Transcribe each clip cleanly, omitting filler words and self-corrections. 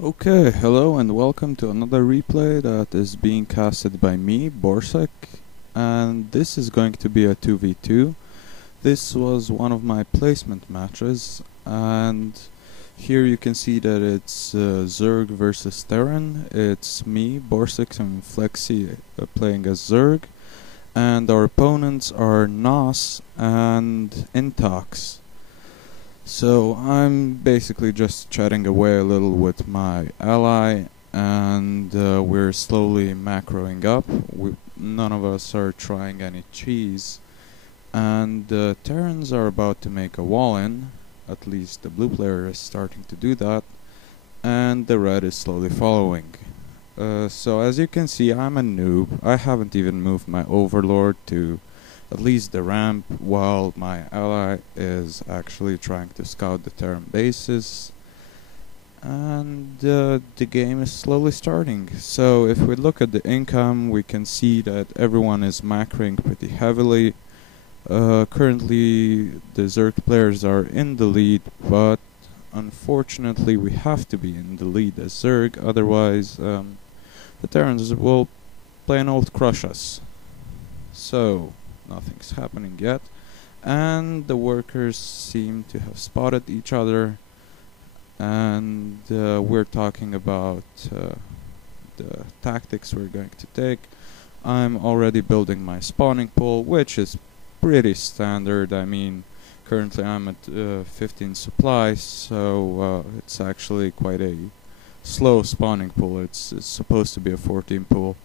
Okay, hello and welcome to another replay that is being casted by me, Borsek, and this is going to be a 2v2. This was one of my placement matches, and here you can see that it's Zerg versus Terran. It's me, Borsek, and Flexi playing as Zerg, and our opponents are Nos and Intox. So I'm basically just chatting away a little with my ally, and we're slowly macroing up. None of us are trying any cheese, and the Terrans are about to make a wall in. At least the blue player is starting to do that, and the red is slowly following. So as you can see, I'm a noob. I haven't even moved my overlord to at least the ramp, while my ally is actually trying to scout the Terran bases, and the game is slowly starting. So if we look at the income, we can see that everyone is macroing pretty heavily. Currently the Zerg players are in the lead, but unfortunately we have to be in the lead as Zerg, otherwise the Terrans will plain old crush us. So nothing's happening yet, and the workers seem to have spotted each other, and we're talking about the tactics we're going to take. I'm already building my spawning pool, which is pretty standard. I mean, currently I'm at 15 supplies, so it's actually quite a slow spawning pool. It's supposed to be a 14 pool.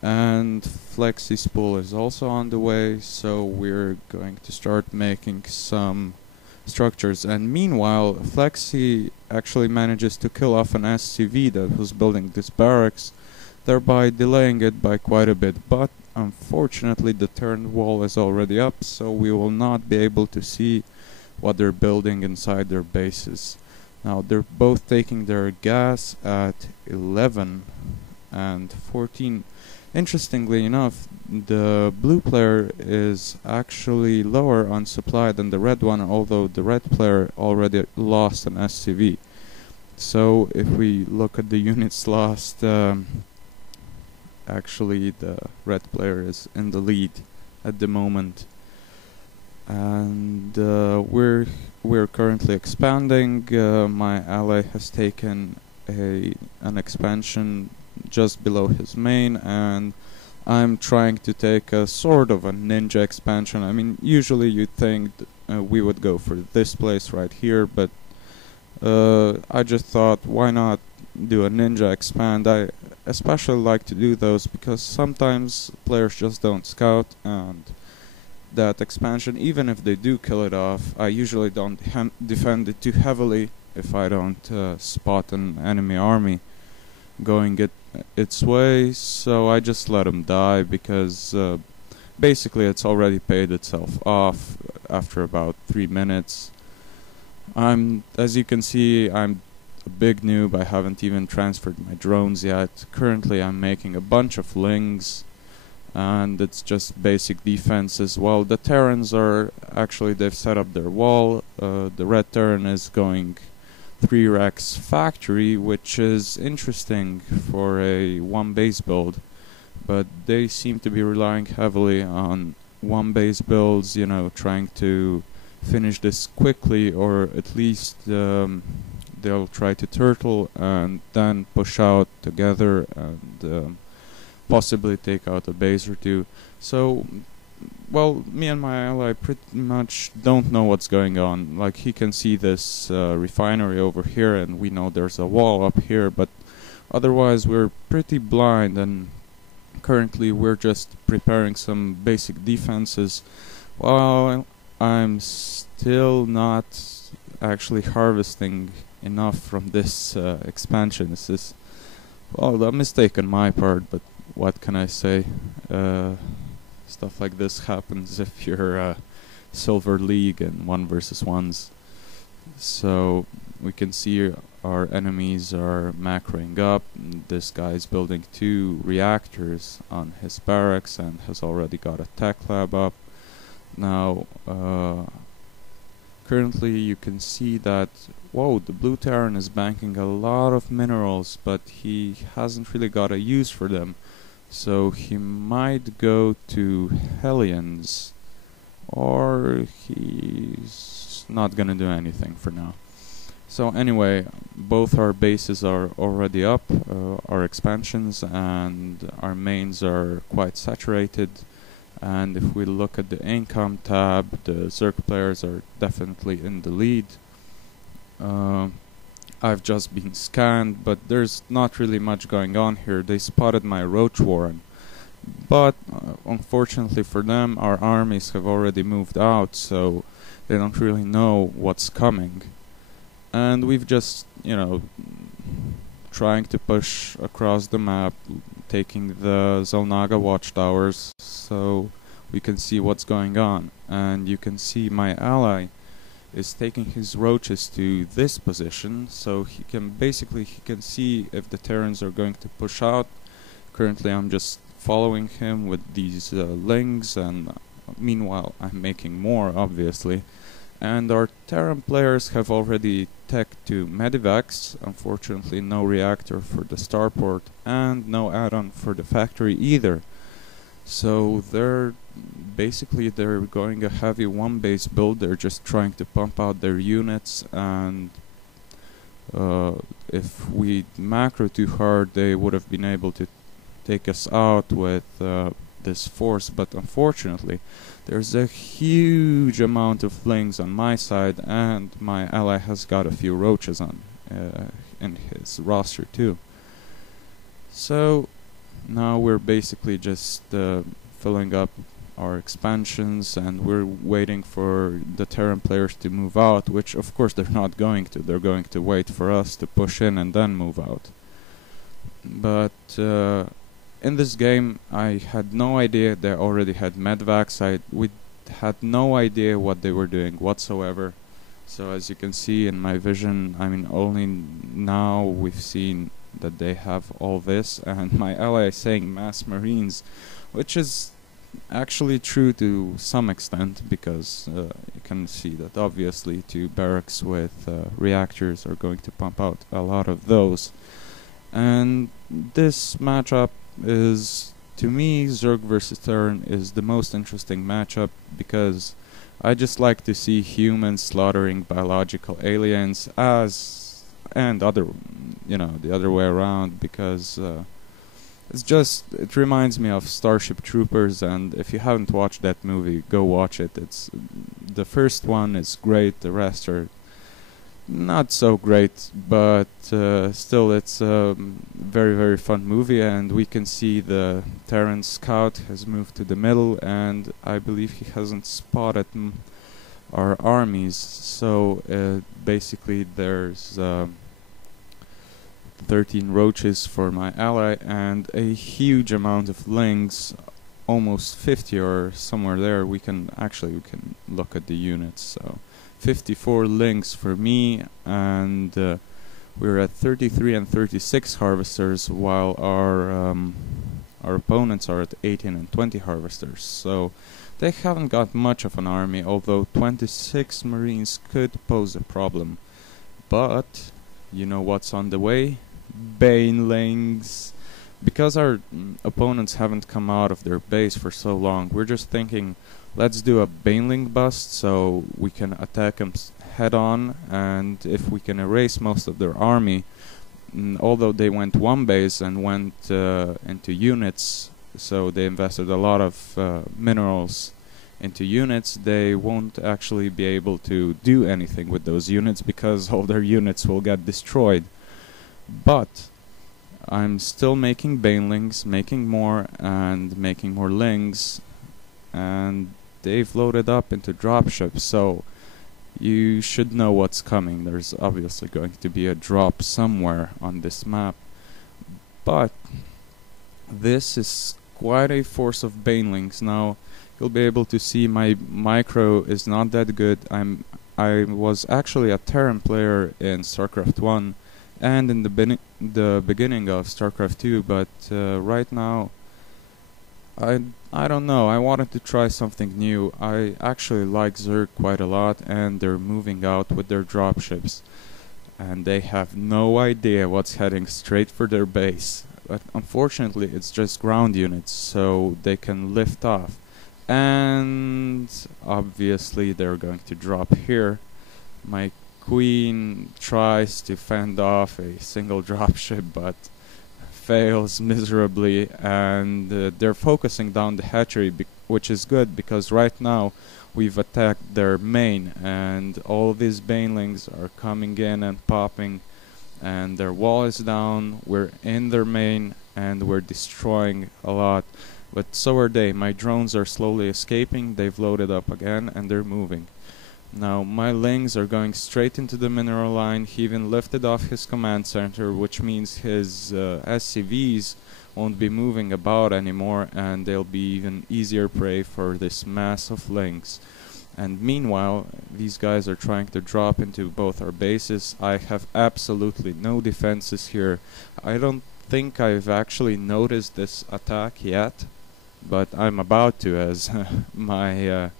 And Flexi's pool is also on the way, so we're going to start making some structures. And meanwhile, Flexi actually manages to kill off an SCV that was building this barracks, thereby delaying it by quite a bit. But unfortunately the turn wall is already up, so we will not be able to see what they're building inside their bases. Now they're both taking their gas at 11 and 14. Interestingly enough, the blue player is actually lower on supply than the red one, although the red player already lost an SCV. So if we look at the units lost, actually the red player is in the lead at the moment. And we're currently expanding. My ally has taken an expansion just below his main, and I'm trying to take a sort of a ninja expansion. I mean, usually you'd think we would go for this place right here, but I just thought, why not do a ninja expand? I especially like to do those because sometimes players just don't scout, and that expansion, even if they do kill it off, I usually don't defend it too heavily if I don't spot an enemy army going its way, so I just let him die because basically it's already paid itself off after about 3 minutes. As you can see, I'm a big noob. I haven't even transferred my drones yet. Currently I'm making a bunch of lings, and it's just basic defenses. While the Terrans are actually, they've set up their wall. The red Terran is going 3 racks factory, which is interesting for a 1 base build, but they seem to be relying heavily on 1 base builds, you know, trying to finish this quickly, or at least they'll try to turtle and then push out together and possibly take out a base or 2. So well, me and my ally pretty much don't know what's going on. Like, he can see this refinery over here, and we know there's a wall up here, but otherwise we're pretty blind, and currently we're just preparing some basic defenses. Well, I'm still not actually harvesting enough from this expansion. This is, well, a mistake on my part, but what can I say? Stuff like this happens if you're Silver League and 1 versus 1s. So we can see our enemies are macroing up. This guy's building 2 reactors on his barracks and has already got a tech lab up. Now currently you can see that, whoa, the blue Terran is banking a lot of minerals, but he hasn't really got a use for them. So he might go to Hellions, or he's not gonna do anything for now. So anyway, both our bases are already up, our expansions and our mains are quite saturated. And if we look at the income tab, the Zerg players are definitely in the lead. I've just been scanned, but there's not really much going on here. They spotted my Roach Warren. But unfortunately for them, our armies have already moved out, so they don't really know what's coming. And we've just, trying to push across the map, taking the Zelnaga watchtowers so we can see what's going on. And you can see my ally is taking his roaches to this position, so he can see if the Terrans are going to push out. Currently I'm just following him with these lings, and meanwhile I'm making more, obviously. And our Terran players have already tech to Medivacs. Unfortunately no reactor for the starport and no add-on for the factory either. So they're going a heavy one base build. They're just trying to pump out their units, and if we macro too hard they would have been able to take us out with this force, but unfortunately there's a huge amount of flings on my side, and my ally has got a few roaches on in his roster too. So now we're basically just filling up our expansions, and we're waiting for the Terran players to move out, which of course they're not going to. They're going to wait for us to push in and then move out. But in this game I had no idea they already had medvacs. We had no idea what they were doing whatsoever. So as you can see in my vision, only now we've seen that they have all this, and my ally is saying mass marines, which is actually true to some extent, because you can see that obviously 2 barracks with reactors are going to pump out a lot of those. And this matchup is, to me, Zerg versus Terran is the most interesting matchup, because I just like to see humans slaughtering biological aliens and the other way around, because it reminds me of Starship Troopers, and if you haven't watched that movie, go watch it. The first one is great, the rest are not so great, but still it's a very, very fun movie. And we can see the Terran scout has moved to the middle, and I believe he hasn't spotted our armies. So basically there's 13 roaches for my ally and a huge amount of lings, almost 50 or somewhere there. We can look at the units. So 54 lings for me, and we're at 33 and 36 harvesters, while our opponents are at 18 and 20 harvesters. So they haven't got much of an army, although 26 marines could pose a problem. But you know what's on the way? Banelings. Because our opponents haven't come out of their base for so long, we're just thinking, let's do a Baneling bust so we can attack them head on, and if we can erase most of their army, although they went one base and went into units, so they invested a lot of minerals into units, they won't actually be able to do anything with those units because all their units will get destroyed. But I'm still making Banelings, making more and making more lings, and they've loaded up into dropships, so you should know what's coming. There's obviously going to be a drop somewhere on this map, but this is quite a force of Banelings. Now you'll be able to see my micro is not that good. I was actually a Terran player in StarCraft 1 and in the beginning of StarCraft 2, but right now I I don't know. I wanted to try something new. I actually like Zerg quite a lot, and they're moving out with their dropships, and they have no idea what's heading straight for their base. But unfortunately, it's just ground units, so they can lift off. And obviously, they're going to drop here. My queen tries to fend off a single dropship, but fails miserably, and they're focusing down the hatchery, which is good because right now we've attacked their main, and all these banelings are coming in and popping, and their wall is down. We're in their main, and we're destroying a lot. But so are they. My drones are slowly escaping. They've loaded up again, and they're moving. Now my lings are going straight into the mineral line. He even lifted off his command center, which means his SCVs won't be moving about anymore, and they'll be even easier prey for this mass of lings. And meanwhile, these guys are trying to drop into both our bases. I have absolutely no defenses here. I don't think I've actually noticed this attack yet, but I'm about to, as my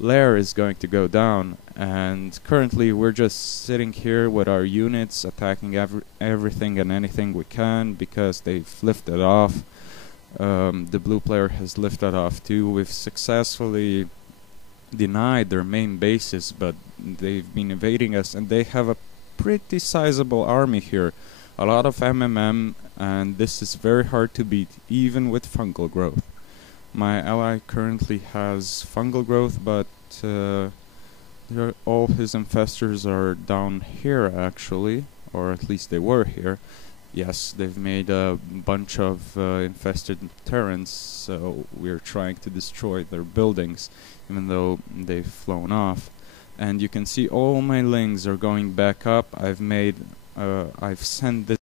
layer is going to go down, and currently we're just sitting here with our units attacking everything and anything we can because they've lifted off. The blue player has lifted off too. We've successfully denied their main bases, but they've been evading us, and they have a pretty sizable army here, a lot of MMM, and this is very hard to beat even with fungal growth. My ally currently has fungal growth, but all his infestors are down here actually, or at least they were here. Yes, they've made a bunch of infested terrans, so we're trying to destroy their buildings, even though they've flown off. And you can see all my lings are going back up. I've sent this